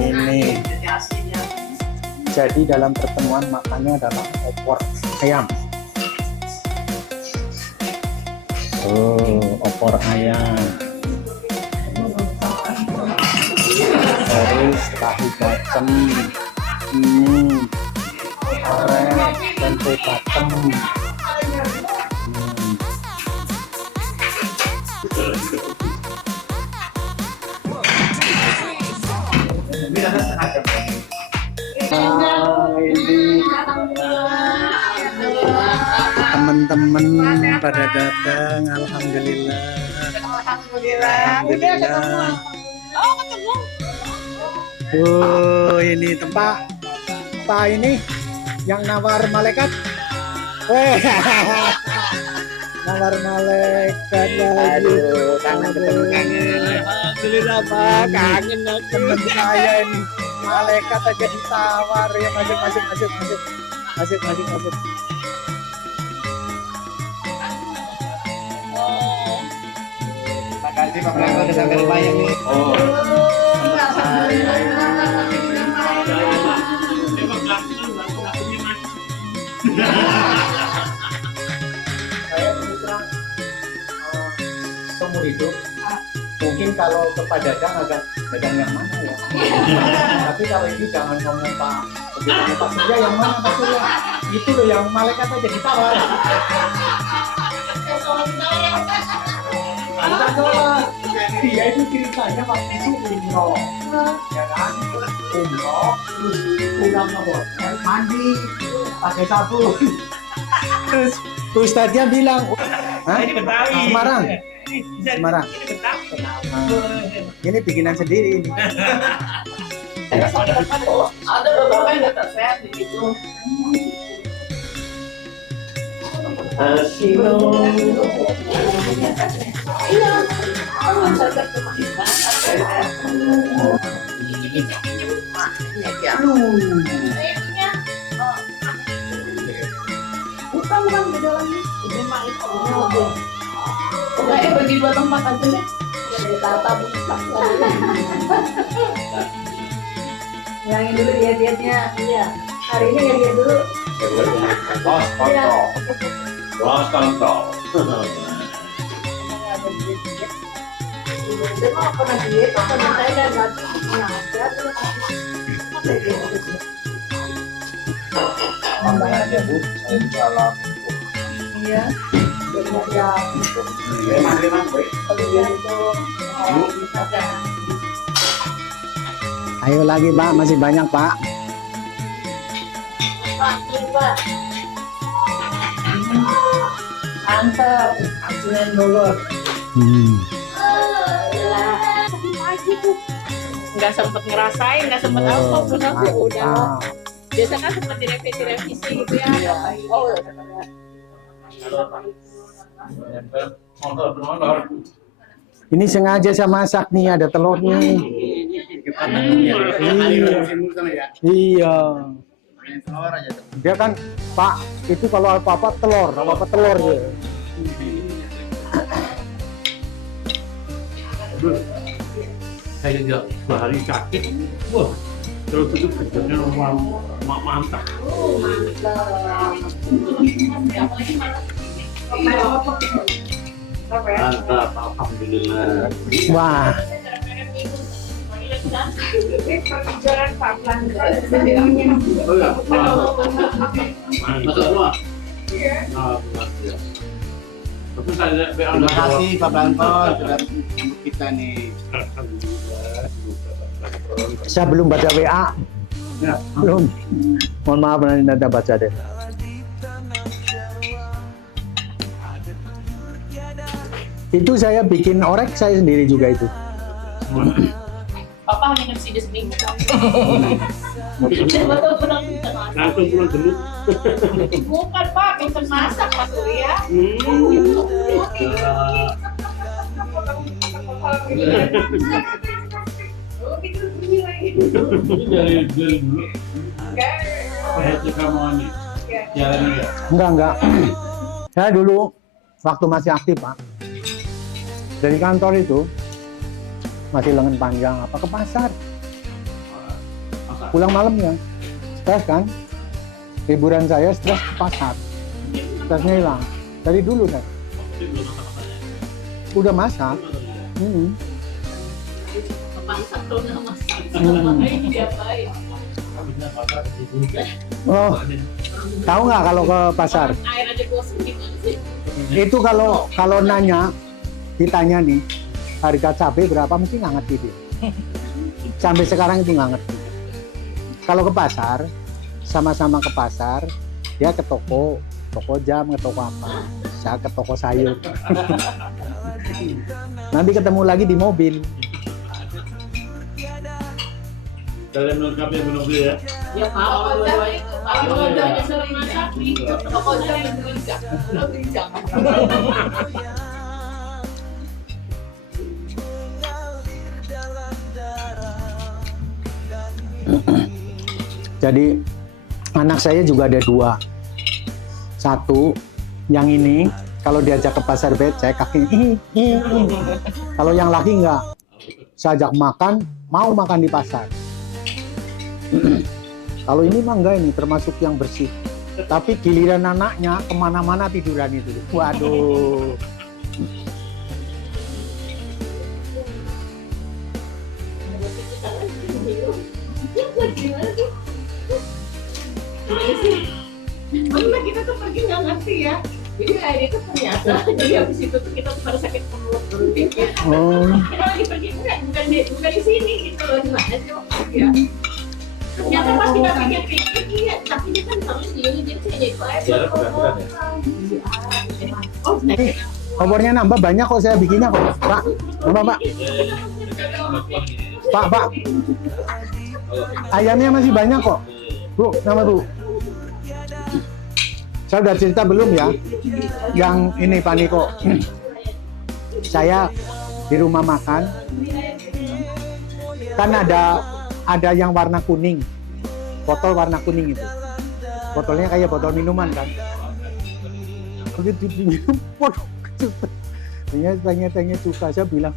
Ini. Jadi dalam pertemuan makannya adalah opor ayam. Oh, opor ayam. Terus tahu bacem. Orek, tempe bacem. Ini teman-teman pada datang, alhamdulillah. Alhamdulillah. Oh, ini tempat apa ini yang nawar malaikat? Nawar malaikat lagi. Aduh, kangen ketemu kangen. Alhamdulillah Pak, kangen teman saya ini. Malaikat aja ditawar ya, masuk. Terima kasih Pak Blanco sudah sampai rumah ini. Saya terus terang seumur hidup mungkin kalau ke Pak Dadang agak Dadang yang mana ya. Tapi kalau ini jangan ngomong Pak begitu Pak Surya yang mana Pak Surya. Itu loh yang malaikat aja ditawar. Bukan sholat. Dia itu ceritanya waktu itu umroh, ya kan? Umroh, terus pulang ke hotel, mandi, pakai sabun. Terus Ustadznya bilang, hah? Semarang. Semarang. Ini bikinan sendiri ini. Ada beberapa yang nggak tersehat di situ. Iya, bukan beda lagi. Ini mah itu bagi dua tempat aja deh. Tata buka. Bilangin dulu diet-dietnya. Iya. Hari ini ya diet dulu. Lost control. Dia mau pernah diet, pernah saya dan lagi ada terus. Makanya Bu, saya salam. Iya. Ya. Ayo lagi Pak, masih banyak Pak. Mantap, asuhan dulu. Nggak sempet ngerasain, nggak sempet apa, udah. Biasanya kan sempet direvisi gitu ya. Oh, Ini sengaja saya masak nih, ada telurnya nih. Iya. Dia kan Pak, itu kalau apa-apa telur ya. Saya juga 2 hari sakit. Wah, terus itu kerjanya mantap. Mantap, alhamdulillah. Wah. Terima kasih Pak Blanco sudah menjemput kita nih. Saya belum baca WA. Ya. Belum. Mohon maaf nanti baca deh. Itu saya bikin orek saya sendiri juga itu. Papa hanya ngasih dia seminggu. Langsung pulang dulu. Bukan Pak, pinter masak Pak Surya. Dari dulu. Kamu ini. Jalan ya. Enggak. Saya dulu waktu masih aktif Pak. Dari kantor itu masih lengan panjang apa ke pasar. Masa? Pulang malam ya, stres kan? Liburan saya stres ke pasar, stresnya hilang. Dari dulu kan, Tapi belum masak-masaknya. udah masak. Masak tuh nggak masak. Hmm. Ini diapain? Habisnya masak di sini. Oh, tahu nggak kalau ke pasar? Air aja bosan gimana sih? Itu kalau nanya, ditanya nih, harga cabai berapa mesti nggak ngerti dia. Sampai sekarang itu nggak ngerti. Kalau ke pasar, sama-sama ke pasar, dia ke toko jam, ke toko apa, saya ke toko sayur. Nanti ketemu lagi di mobil. Kalian melengkapi mobil ya. Ya kalau udah aja sering masak nih, pokoknya yang bijak, lo bijak. Jadi anak saya juga ada 2. Satu, yang ini kalau diajak ke pasar becek kaki. Kalau yang laki enggak, saya ajak makan, mau makan di pasar. Kalau ini mah enggak, ini termasuk yang bersih. Tapi giliran anaknya kemana-mana tiduran itu. Waduh. Gimana sih? Karena kita tuh pergi nggak ngerti ya. Jadi akhirnya itu ternyata, jadi habis itu tuh kita pada sakit perut berpikir. Oh. Kita lagi pergi bukan di sini gitu loh, gimana sih waktu ya? Ternyata pas kita pikir-pikir, iya, tapi dia kan harus gini, jadi saya jadi Jarak berapa ya? Oh, Kompornya nambah banyak kok, saya bikinnya kok. Pak, nambah Pak. Pak. Ayamnya masih banyak kok. Bu, nama Bu. Saya udah cerita belum ya? Yang ini Pak Niko. Saya di rumah makan. Kan ada yang warna kuning. Botol warna kuning itu. Botolnya kayak botol minuman kan. Begitu diminum, waduh, tanya suka. Saya bilang,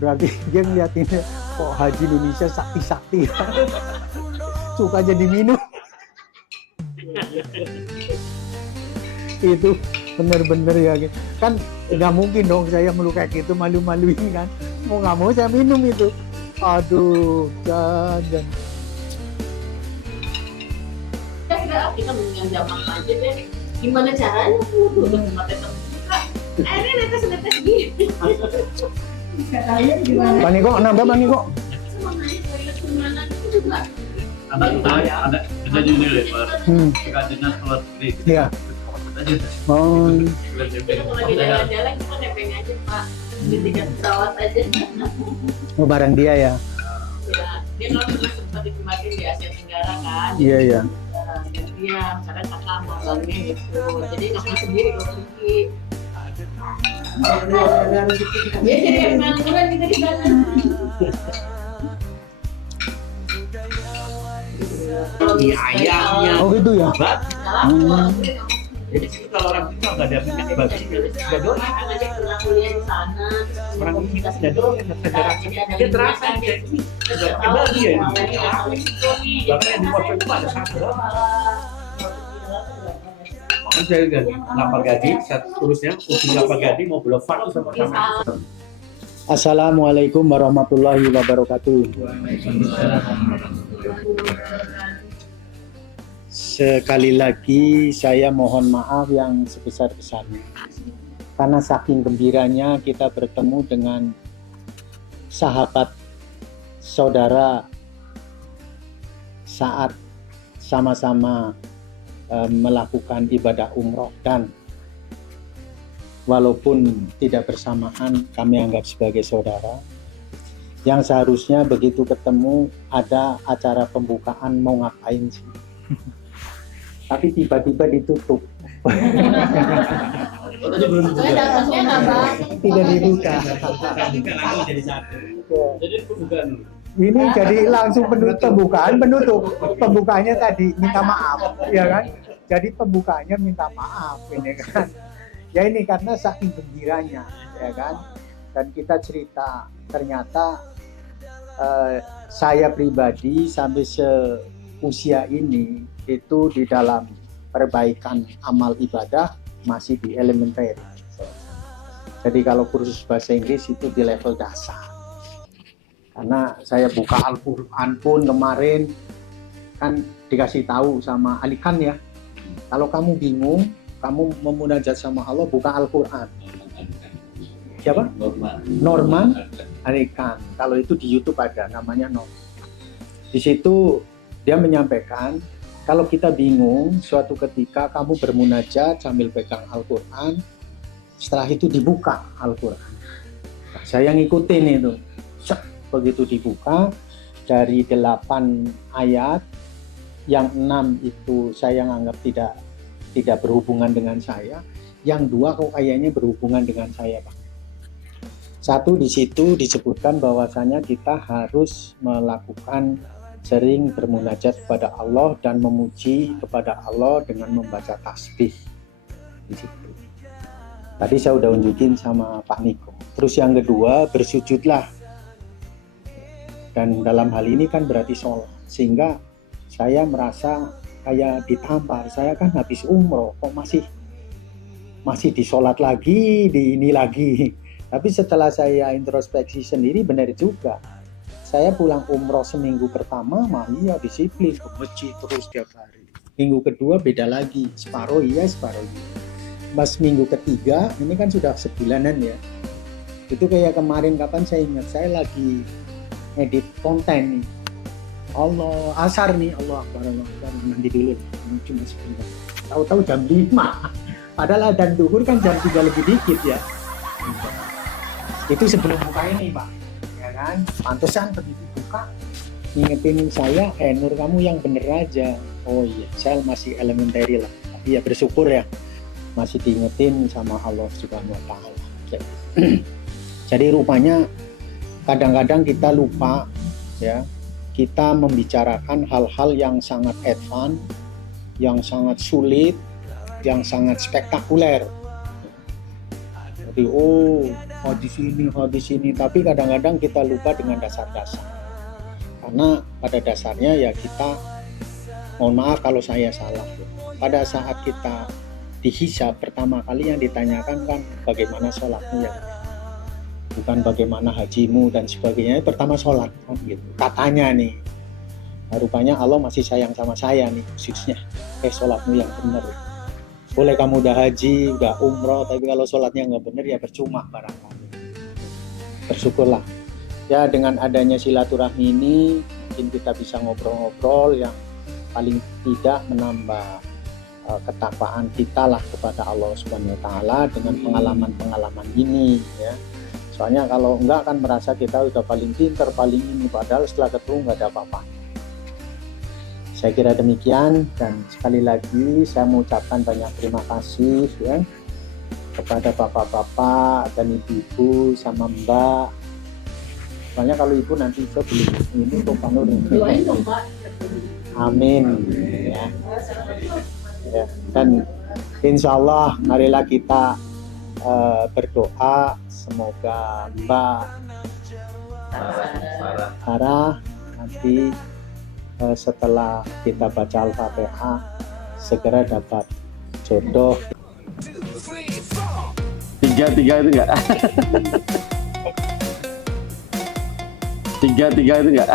berarti dia ngeliatinnya kok Haji Indonesia sakti-sakti. Suka jadi minum. Itu bener-bener ya kan, nggak mungkin dong saya melukai gitu, malu-maluin kan, mau nggak mau saya minum itu. Aduh, jangan. Kita mendingan zaman aja deh. Gimana caranya? Udah mata terbuka. Akhirnya netes gini. Pak Niko, nambah Pak Niko. Sama naik toilet kemana itu juga. Ada judul ya, Pak. Jika dinas luar negeri. Iya. Oh, Kita kalau lagi jalan-jalan kita nebeng aja Pak. Di tiket pesawat aja. mau bareng dia ya. Ya, dia kalau pernah sempat dikemarin di Asia Tenggara kan. Iya, iya. Dan dia misalkan kakak mau bangun gitu. Jadi nggak pernah sendiri kalau pergi. Ya, jadi pengangguran kita di sana. Ini ayamnya. Oh gitu ya. Mbak, Nah, jadi situ kalau orang tua nggak ada minyak babi, nggak doang. Kan aja pernah kuliah di sana. Orang kita sudah doang, dia terasa dia babi ya. Bahkan yang di pos itu ada satu. Kan saya lihat Kelapa Gading, tulisnya uji Kelapa Gading mau belofak sama-sama. Assalamualaikum warahmatullahi wabarakatuh. Sekali lagi saya mohon maaf yang sebesar-besarnya. Karena saking gembiranya kita bertemu dengan sahabat saudara saat sama-sama melakukan ibadah umroh, dan walaupun tidak bersamaan kami anggap sebagai saudara yang seharusnya begitu ketemu ada acara pembukaan mau ngapain sih. Tapi tiba-tiba ditutup. Tidak dibuka. Jadi satu. Jadi pembukaan dulu. Ini jadi langsung pembukaan penutup. Pembukaannya tadi minta maaf, ya kan? Jadi pembukaannya minta maaf, ini kan? Ya ini karena saking gembiranya, ya kan? Dan kita cerita ternyata saya pribadi sampai seusia ini itu di dalam perbaikan amal ibadah masih di elementary. Jadi kalau kursus bahasa Inggris itu di level dasar. Karena saya buka Al-Quran pun kemarin kan dikasih tahu sama Alikan ya. Kalau kamu bingung, kamu memunajat sama Allah, buka Al-Quran. Siapa? Norman Alikan. Kalau itu di YouTube ada, namanya Norman. Di situ dia menyampaikan, kalau kita bingung, suatu ketika kamu bermunajat sambil pegang Al-Quran, setelah itu dibuka Al-Quran. Nah, saya ngikutin itu. Begitu dibuka, dari 8 ayat, yang 6 itu saya anggap tidak berhubungan dengan saya, yang 2 kok kayaknya berhubungan dengan saya, Pak. 1 di situ disebutkan bahwasanya kita harus melakukan sering bermunajat kepada Allah dan memuji kepada Allah dengan membaca tasbih di situ. Tadi saya udah unjukin sama Pak Niko. Terus yang kedua, bersujudlah. Dan dalam hal ini kan berarti sholat. Sehingga saya merasa kayak ditampar. Saya kan habis umroh, kok masih disolat lagi, di ini lagi. Tapi setelah saya introspeksi sendiri, benar juga. Saya pulang umroh seminggu pertama, iya disiplin, ke masjid terus tiap hari. Minggu kedua beda lagi, separuh iya, separuh iya. Mas minggu ketiga, ini kan sudah sebulanan ya. Itu kayak kemarin kapan saya ingat, saya lagi edit konten nih. Allah, asar nih, Allah Akbar, nanti dulu, cuma sebentar. Tahu-tahu jam 5. Padahal adzan duhur kan jam 3 lebih dikit ya. Itu sebelum buka ini Pak, ya kan? Pantesan begitu buka, ngingetin saya, Nur kamu yang bener aja. Oh iya, saya masih elementary lah. Tapi ya bersyukur ya, masih diingetin sama Allah Subhanahu wa Ta'ala. Jadi rupanya kadang-kadang kita lupa ya, kita membicarakan hal-hal yang sangat advance, yang sangat sulit, yang sangat spektakuler. Jadi hadis ini, tapi kadang-kadang kita lupa dengan dasar-dasar. Karena pada dasarnya ya kita, mohon maaf kalau saya salah, pada saat kita dihisab pertama kali yang ditanyakan kan bagaimana sholatmu ya, bukan bagaimana hajimu dan sebagainya. Pertama sholat kan gitu katanya nih. Nah, rupanya Allah masih sayang sama saya nih khususnya, sholatmu yang benar. Boleh kamu udah haji, udah umroh, tapi kalau sholatnya nggak benar ya percuma barangkali. Bersyukurlah ya, dengan adanya silaturahmi ini mungkin kita bisa ngobrol-ngobrol yang paling tidak menambah ketakwaan kita lah kepada Allah Subhanahu wa Ta'ala dengan pengalaman-pengalaman ini ya. Soalnya kalau enggak kan merasa kita udah paling pinter, paling ini, padahal setelah ketemu nggak ada apa-apa. Saya kira demikian, dan sekali lagi saya mengucapkan banyak terima kasih ya kepada bapak-bapak dan ibu-ibu sama mbak. Soalnya kalau ibu nanti itu beli ini untuk Pak Nur. Amin ya. Ya, dan insya Allah marilah kita berdoa semoga Mbak Sarah nanti setelah kita baca Al-Fatihah segera dapat jodoh. Tiga itu enggak? Tiga itu enggak?